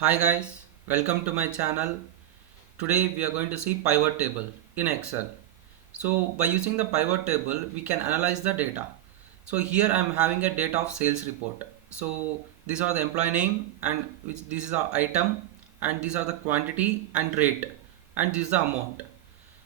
Hi guys, welcome to my channel. Today we are going to see pivot table in Excel. So by using the pivot table we can analyze the data. So here I am having a data of sales report. So these are the employee name and which this is our item and these are the quantity and rate and this is the amount.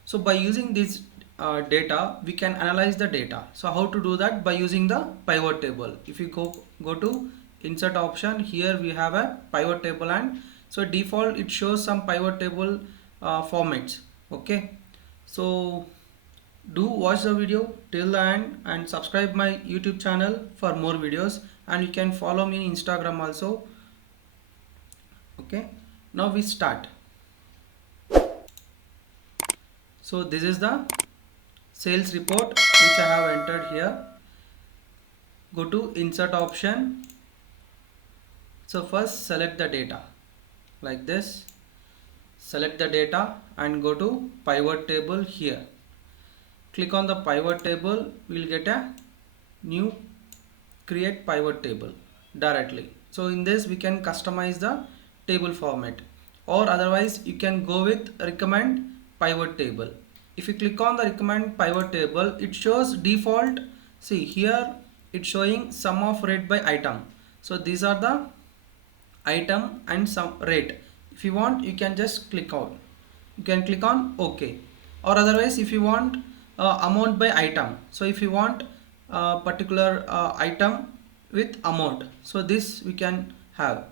So by using this data we can analyze the data. So how to do that? By using the pivot table. If you go to insert option, here we have a pivot table, and so default it shows some pivot table formats. Okay, so do watch the video till the end and subscribe my YouTube channel for more videos, and you can follow me in Instagram also. Okay, now we start. So this is the sales report which I have entered here. Go to insert option. So first select the data like this. Select the data and go to pivot table here. Click on the pivot table. We will get a new create pivot table directly. So in this we can customize the table format, or otherwise you can go with recommend pivot table. If you click on the recommend pivot table, it shows default. See here it's showing sum of rate by item. So these are the item and some rate. If you want, you can just click on, you can click on OK, or otherwise if you want amount by item. So if you want particular item with amount, so this we can have.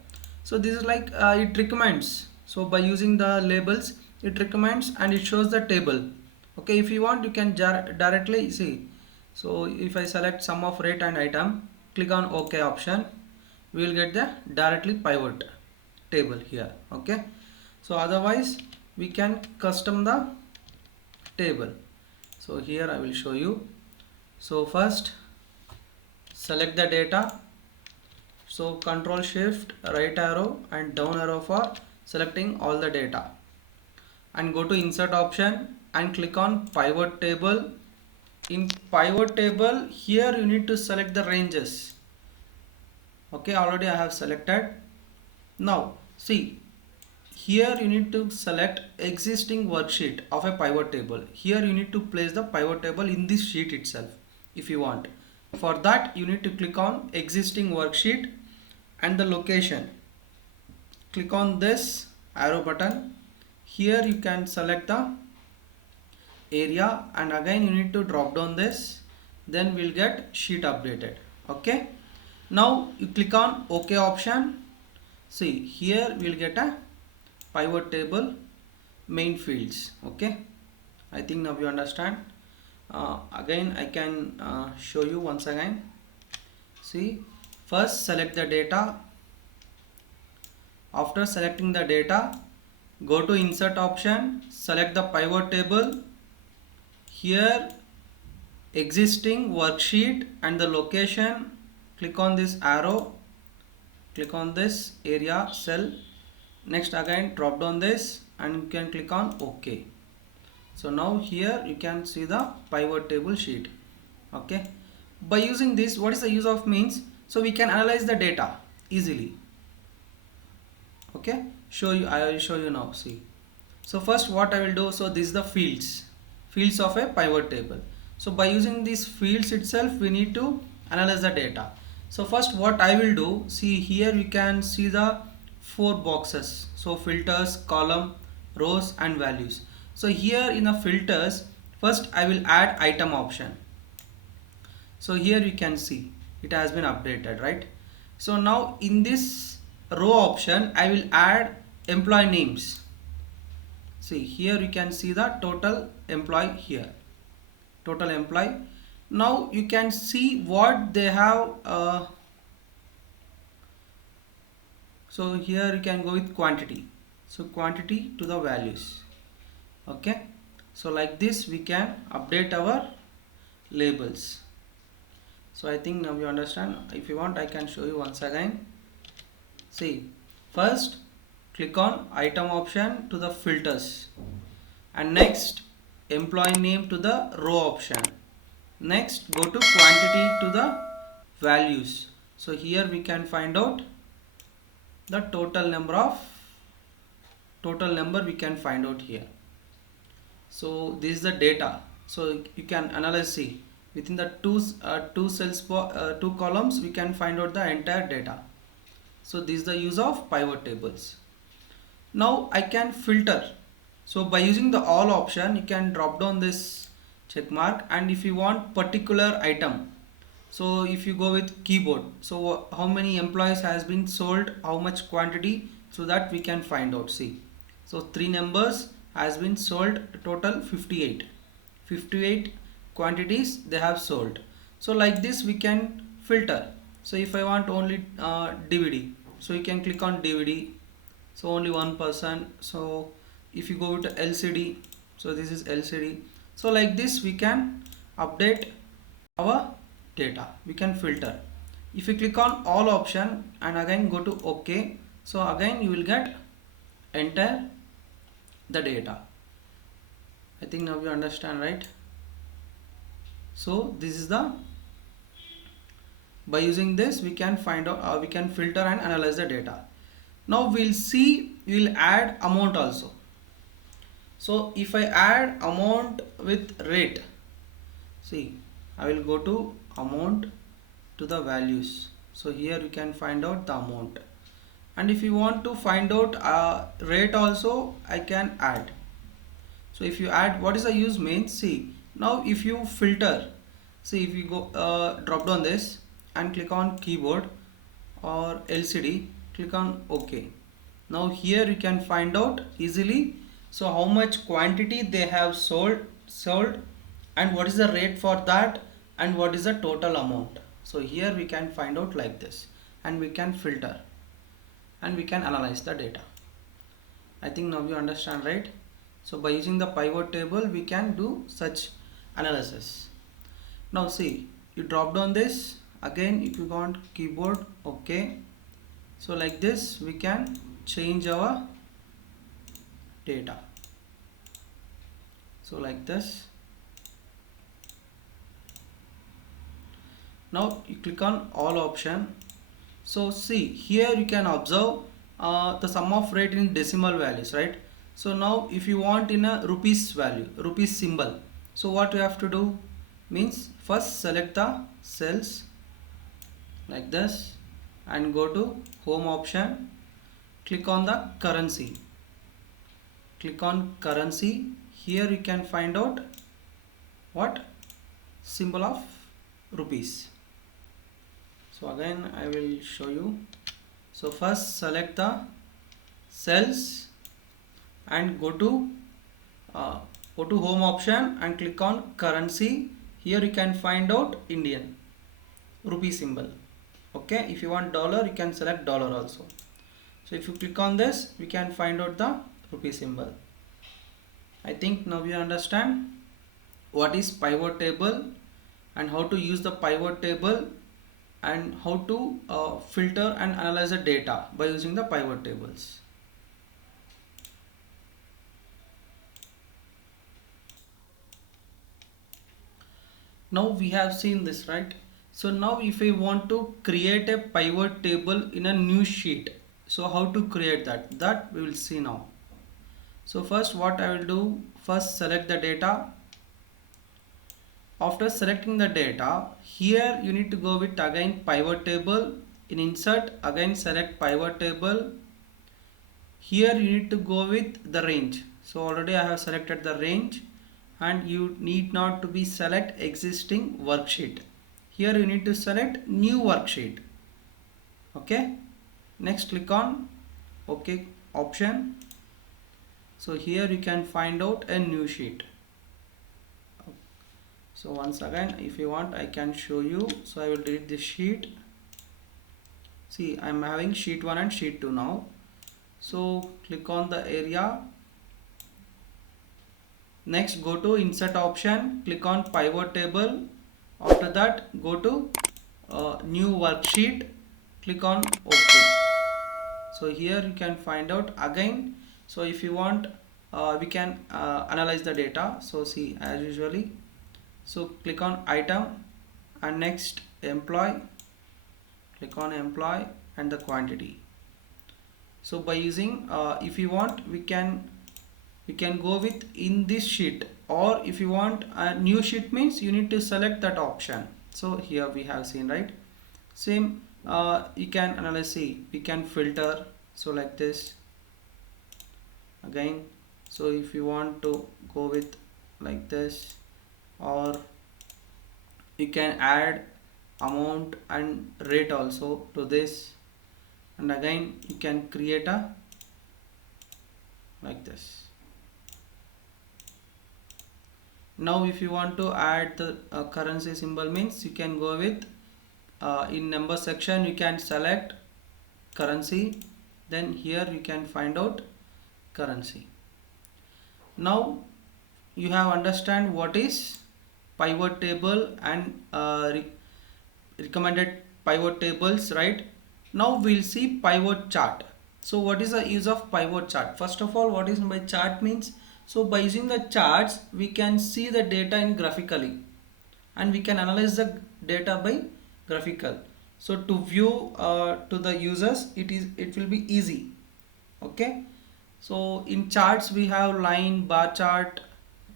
So this is like it recommends. So by using the labels it recommends and it shows the table. Okay, if you want you can directly see. So if I select sum of rate and item, click on OK option, we will get the directly pivot table here. Okay, so otherwise we can custom the table. So here I will show you. So first select the data. So control shift right arrow and down arrow for selecting all the data, and go to insert option and click on pivot table. In pivot table here you need to select the ranges. Okay, already I have selected. Now see, here you need to select existing worksheet of a pivot table. Here you need to place the pivot table in this sheet itself if you want. For that you need to click on existing worksheet and the location. Click on this arrow button. Here you can select the area, and again you need to drop down this, then we'll get sheet updated. Okay, now you click on OK option. See here we'll get a pivot table main fields. Okay, I think now you understand. Again I can show you once again. See, first select the data. After selecting the data, go to insert option, select the pivot table. Here existing worksheet and the location, click on this arrow, click on this area cell. Next again drop down this and you can click on OK. So now here you can see the pivot table sheet. Okay, by using this, what is the use of means? So we can analyze the data easily. Okay, I will show you now. See, so first what I will do, so this is the fields of a pivot table. So by using these fields itself we need to analyze the data. So first what I will do, see here you can see the 4 boxes. So filters, column, rows and values. So here in the filters, first I will add item option. So here you can see it has been updated, right? So now in this row option I will add employee names. See here you can see the total employee here, total employee. Now you can see what they have. So here you can go with quantity. So quantity to the values. Okay, so like this we can update our labels. So I think now you understand. If you want I can show you once again. See, first click on item option to the filters, and next employee name to the row option. Next go to quantity to the values. So here we can find out the total number of total number we can find out here. So this is the data. So you can analyze, see, within the two cells, two columns, we can find out the entire data. So this is the use of pivot tables. Now I can filter. So by using the all option, you can drop down this check mark, and if you want particular item, so if you go with keyboard, so how many employees has been sold, how much quantity, so that we can find out. See, so 3 numbers has been sold, total 58 quantities they have sold. So like this we can filter. So if I want only DVD, so you can click on DVD, so only one person. So if you go to LCD, so this is LCD. So like this we can update our data, we can filter. If you click on all option and again go to OK, so again you will get enter the data. I think now you understand, right? So this is the, by using this we can find out, we can filter and analyze the data. Now we'll see, we'll add amount also. So if I add amount with rate, see, I will go to amount to the values. So here you can find out the amount, and if you want to find out rate also, I can add. So if you add, what is the use means, see, now if you filter, see, if you go drop down this and click on keyboard or LCD, click on OK. Now here you can find out easily, so how much quantity they have sold and what is the rate for that and what is the total amount. So here we can find out like this, and we can filter and we can analyze the data. I think now you understand, right? So by using the pivot table we can do such analysis. Now see, you drop down this again, if you want keyboard, OK. So like this we can change our data. So like this. Now you click on all option. So see, here you can observe the sum of rate in decimal values, right? So now if you want in a rupees value, rupees symbol, so what you have to do means, first select the cells like this and go to home option, click on the currency, click on currency. Here you can find out what symbol of rupees. So again I will show you. So first select the cells and go to home option and click on currency. Here you can find out Indian rupee symbol. Okay, if you want dollar, you can select dollar also. So if you click on this, we can find out the rupee symbol. I think now you understand what is pivot table and how to use the pivot table and how to filter and analyze the data by using the pivot tables. Now we have seen this, right? So now if I want to create a pivot table in a new sheet, so how to create that we will see now. So first what I will do, first select the data. After selecting the data, here you need to go with again pivot table. In insert, again select pivot table. Here you need to go with the range. So already I have selected the range, and you need not to be select existing worksheet. Here you need to select new worksheet. Okay, next click on OK option. So here you can find out a new sheet. So once again, if you want, I can show you. So I will delete this sheet. See, I am having sheet 1 and sheet 2 now. So click on the area. Next go to insert option, click on pivot table. After that go to new worksheet, click on OK. So here you can find out again. So if you want, we can analyze the data. So see, as usually, so click on item and next employee, click on employee and the quantity. So by using if you want, we can go with in this sheet, or if you want a new sheet means you need to select that option. So here we have seen, right? Same, you can analyze, see, we can filter, so like this again. So if you want to go with like this, or you can add amount and rate also to this, and again you can create a like this. Now if you want to add the currency symbol means you can go with in number section, you can select currency, then here you can find out currency. Now you have understand what is pivot table and recommended pivot tables, right? Now we'll see pivot chart. So what is the use of pivot chart? First of all, what is by chart means? So by using the charts, we can see the data in graphically, and we can analyze the data by graphical. So to view to the users, it will be easy. Okay. So in charts we have line, bar chart,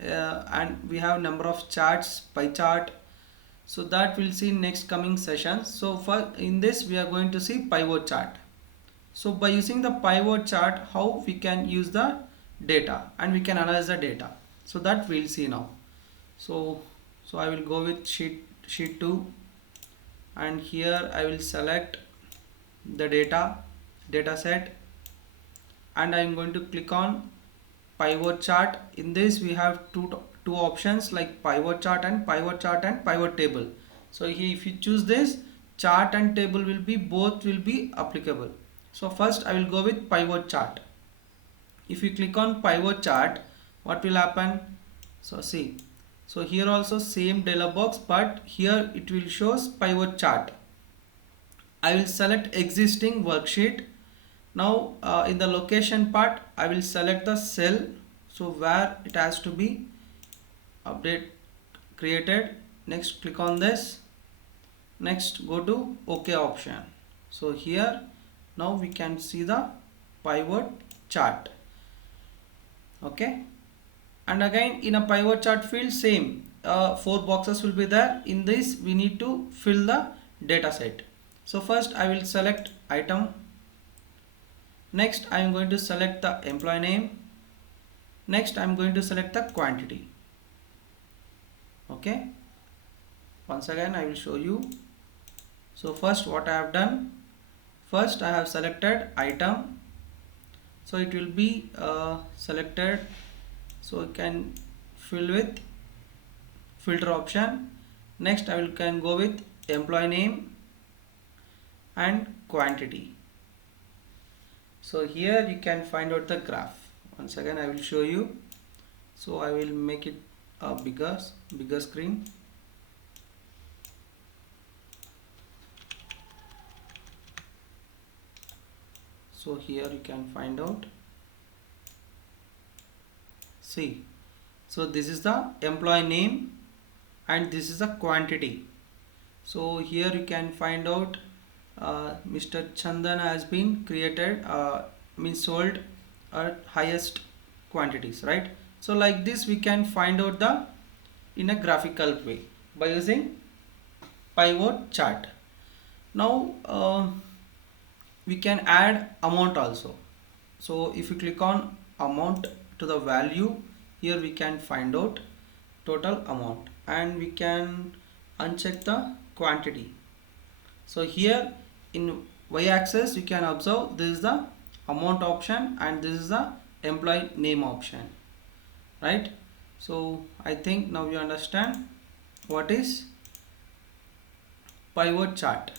and we have number of charts, pie chart. So that we'll see in next coming sessions. So for in this we are going to see pivot chart. So by using the pivot chart, how we can use the data and we can analyze the data. So that we'll see now. So I will go with sheet 2, and here I will select the data set, and I am going to click on pivot chart. In this we have two options like pivot chart and pivot table. So here if you choose this, chart and table will be both will be applicable. So first I will go with pivot chart. If you click on pivot chart, what will happen? So see, so here also same dialog box, but here it will shows pivot chart. I will select existing worksheet. Now in the location part, I will select the cell, so where it has to be update created. Next click on this, next go to OK option. So here now we can see the pivot chart. Okay, and again in a pivot chart field, same 4 boxes will be there. In this we need to fill the data set. So first I will select item. Next I am going to select the employee name. Next I am going to select the quantity. Okay, once again I will show you. So first what I have done, first I have selected item, so it will be selected, so you can fill with filter option. Next I will can go with employee name and quantity. So here you can find out the graph. Once again I will show you. So I will make it a bigger screen. So here you can find out. See, so this is the employee name and this is the quantity. So here you can find out Mr. Chandan has been created, means sold at highest quantities, right? So like this we can find out the in a graphical way by using pivot chart. Now we can add amount also. So if you click on amount to the value, here we can find out total amount, and we can uncheck the quantity. So here in y-axis you can observe this is the amount option and this is the employee name option, right? So I think now you understand what is pivot chart.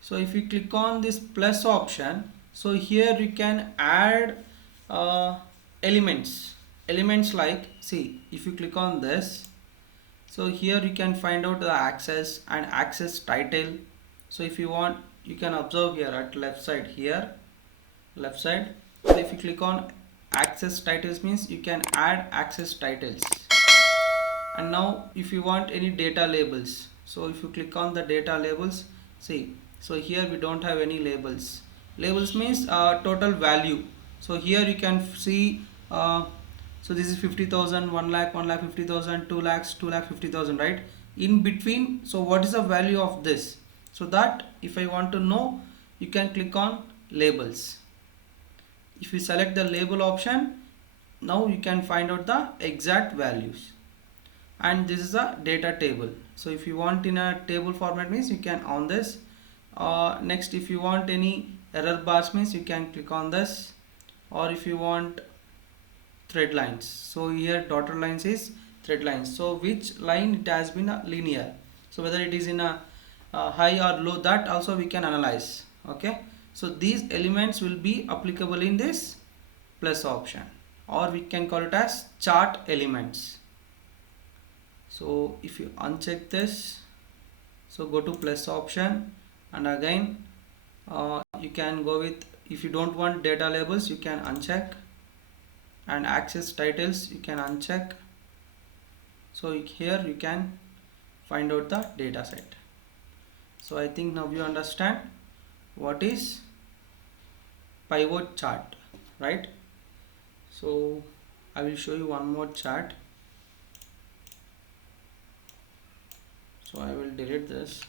So if you click on this plus option, so here you can add elements like, see, if you click on this, so here you can find out the access and access title. So if you want, you can observe here at left side here, left side. So if you click on access titles means you can add access titles. And now if you want any data labels, so if you click on the data labels, see, so here we don't have any labels. Labels means total value. So here you can see so this is 50,000, 1 lakh, 1 lakh 50,000, 2 lakhs, 2 lakh 50,000, right? In between, so what is the value of this? So that if I want to know, you can click on labels. If you select the label option, now you can find out the exact values. And this is a data table. So if you want in a table format means you can on this. Next, if you want any error bars means you can click on this, or if you want thread lines, so here dotted lines is thread lines, so which line it has been a linear, so whether it is in a high or low, that also we can analyze. Okay, so these elements will be applicable in this plus option, or we can call it as chart elements. So if you uncheck this, so go to plus option, and again you can go with, if you don't want data labels you can uncheck, and access titles you can uncheck. So here you can find out the data set. So I think now you understand what is pivot chart, right? So I will show you one more chart. So I will delete this.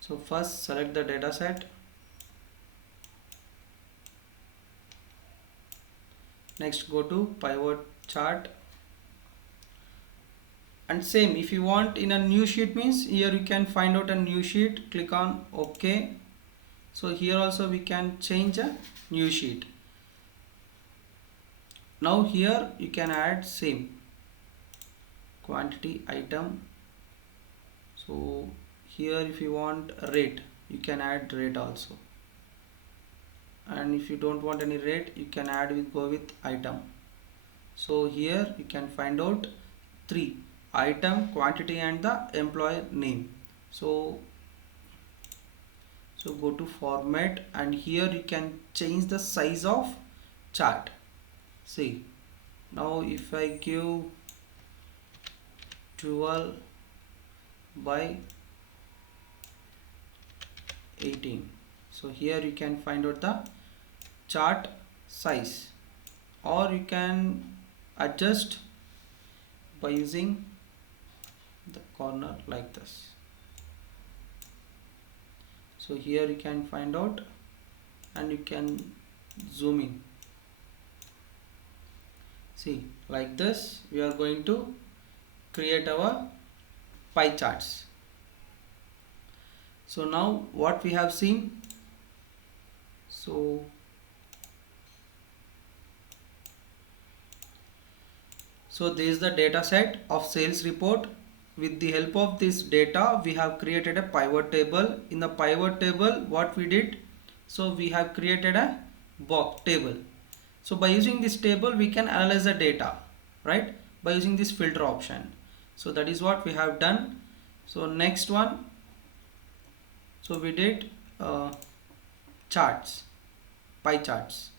So first select the data set. Next go to pivot chart. And same, if you want in a new sheet means here you can find out a new sheet, click on OK. So here also we can change a new sheet. Now here you can add same quantity item. So here if you want rate, you can add rate also, and if you don't want any rate you can add with go with item. So here you can find out three: item, quantity, and the employer name. So go to format, and here you can change the size of chart. See, now if I give 12 by 18, so here you can find out the chart size, or you can adjust by using the corner like this. So here you can find out, and you can zoom in. See, like this we are going to create our pie charts. So now what we have seen, so this is the data set of sales report. With the help of this data we have created a pivot table. In the pivot table what we did, so we have created a box table. So by using this table we can analyze the data, right, by using this filter option. So that is what we have done. So next one, so we did charts, pie charts,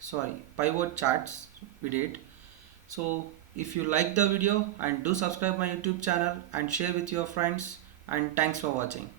sorry, pivot charts we did. So if you like the video, and do subscribe my YouTube channel and share with your friends, and thanks for watching.